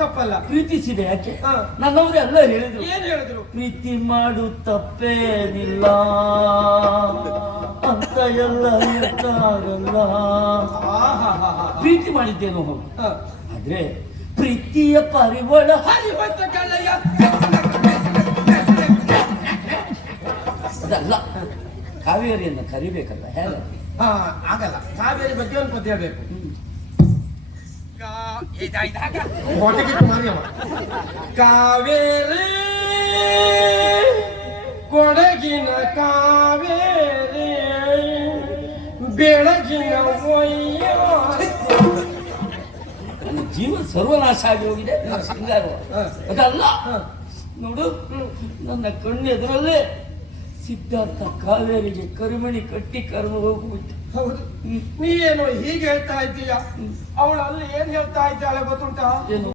ತಪ್ಪಲ್ಲ. ಪ್ರೀತಿಸಿದೆ ಯಾಕೆ? ನನ್ನವರೇ ಎಲ್ಲ ಹೇಳಿದ್ರು. ಏನ್ ಹೇಳಿದ್ರು? ಪ್ರೀತಿ ಮಾಡು ತಪ್ಪೇನಿಲ್ಲ ಅಂತ ಎಲ್ಲ ಹೇಳ್ತಾರಲ್ಲ. ಪ್ರೀತಿ ಮಾಡಿದ್ದೇನೋ ಹೌದು, ಆದ್ರೆ ಪ್ರೀತಿಯ ಪರಿಮಳ ಹರಿವಂತ ಕಳ್ಳಯ್ಯ ಅದಲ್ಲ. ಕಾವೇರಿಯನ್ನು ಕರಿಬೇಕಲ್ಲ, ಹೇಗೆ? ಆಗಲ್ಲ. ಕಾವೇರಿ ಬಗ್ಗೆ ಒಂದು ಪದ್ಯ ಹೇಳ್ಬೇಕು. ಕಾವೇರಿ ಕೊಡಗಿನ ಕಾವೇರಿ ಬೆಳಗಿನ ಒಯ್ಯ. ನನ್ನ ಜೀವ ಸರ್ವನಾಶ ಆಗಿ ಹೋಗಿದೆ ಶೃಂಗಾರ. ಅದಲ್ಲ ನೋಡು, ನನ್ನ ಕಣ್ಣೆದುರಲ್ಲೇ ಸಿದ್ಧಾರ್ಥ ಕಾವೇರಿಗೆ ಕರಿಮಣಿ ಕಟ್ಟಿ ಕರೆದು ಹೋಗ್ಬಿಟ್ಟು. ಹೌದು, ನೀ ಏನು ಹೀಗೆ ಹೇಳ್ತಾ ಇದ್ದೀಯ? ಅವಳು ಅಲ್ಲಿ ಏನ್ ಹೇಳ್ತಾ ಇದ್ದಾಳೆ ಗೊತ್ತುಂಟಾ? ಏನು?